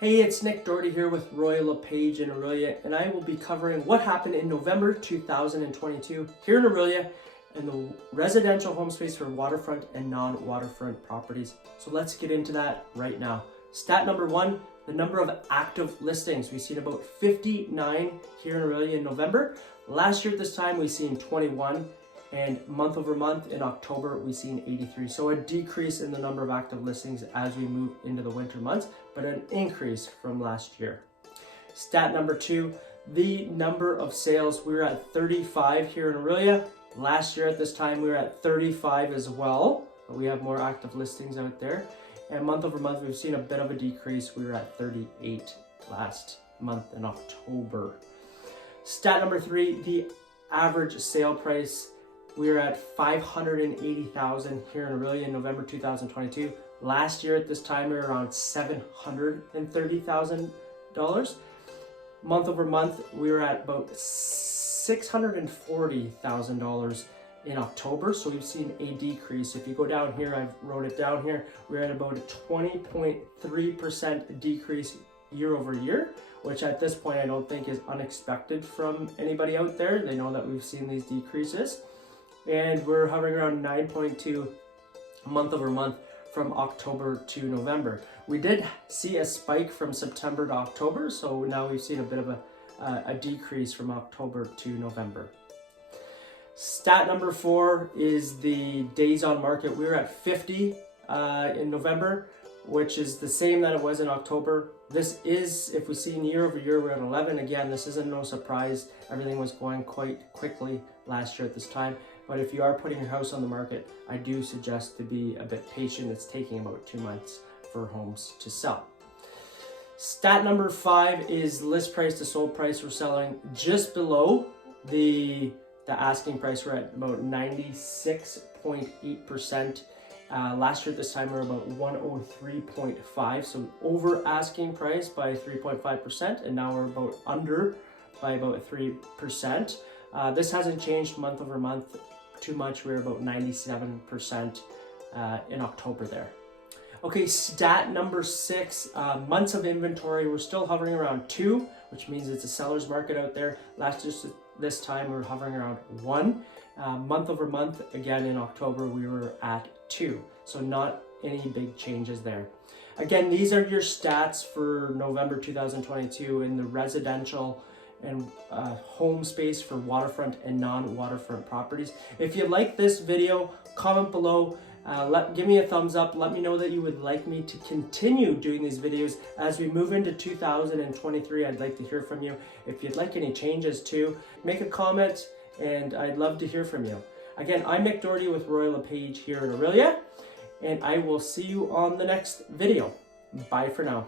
Hey, it's Nick Doherty here with Royal LePage in Orillia, and I will be covering what happened in November 2022 here in Orillia in the residential home space for waterfront and non-waterfront properties. So let's get into that right now. Stat number one, the number of active listings. We've seen about 59 here in Orillia in November. Last year at this time, we've seen 21. And month over month in October, we've seen 83. So a decrease in the number of active listings as we move into the winter months, but an increase from last year. Stat number two, the number of sales. We were at 35 here in Orillia. Last year at this time, we were at 35 as well. But we have more active listings out there. And month over month, we've seen a bit of a decrease. We were at 38 last month in October. Stat number three, the average sale price. We were at $580,000 here in Orillia in November 2022. Last year at this time, we were around $730,000. Month over month, we were at about $640,000 in October. So we've seen a decrease. If you go down here, I've wrote it down here, we're at about a 20.3% decrease year over year, which at this point I don't think is unexpected from anybody out there. They know that we've seen these decreases. And we're hovering around 9.2 month over month from October to November. We did see a spike from September to October, so now we've seen a bit of a decrease from October to November. Stat number four is the days on market. We were at 50 in November, which is the same that it was in October. This is, if we see year over year, we're at 11. Again, this isn't no surprise. Everything was going quite quickly last year at this time. But if you are putting your house on the market, I do suggest to be a bit patient. It's taking about 2 months for homes to sell. Stat number five is list price to sold price. We're selling just below the asking price. We're at about 96.8%. Last year at this time we were about 103.5, so over asking price by 3.5%, and now we're about under by about 3%. This hasn't changed month over month too much. We're about 97% in October there. Okay, stat number six, months of inventory. We're still hovering around 2, which means it's a seller's market out there. Last year this time we were hovering around 1. Month over month, again in October, we were at 2. So not any big changes there. Again, these are your stats for November 2022 in the residential and home space for waterfront and non-waterfront properties. If you like this video, comment below. Give me a thumbs up. Let me know that you would like me to continue doing these videos as we move into 2023. I'd like to hear from you. If you'd like any changes too, make a comment and I'd love to hear from you. Again, I'm Nick Doherty with Royal LePage here in Orillia, and I will see you on the next video. Bye for now.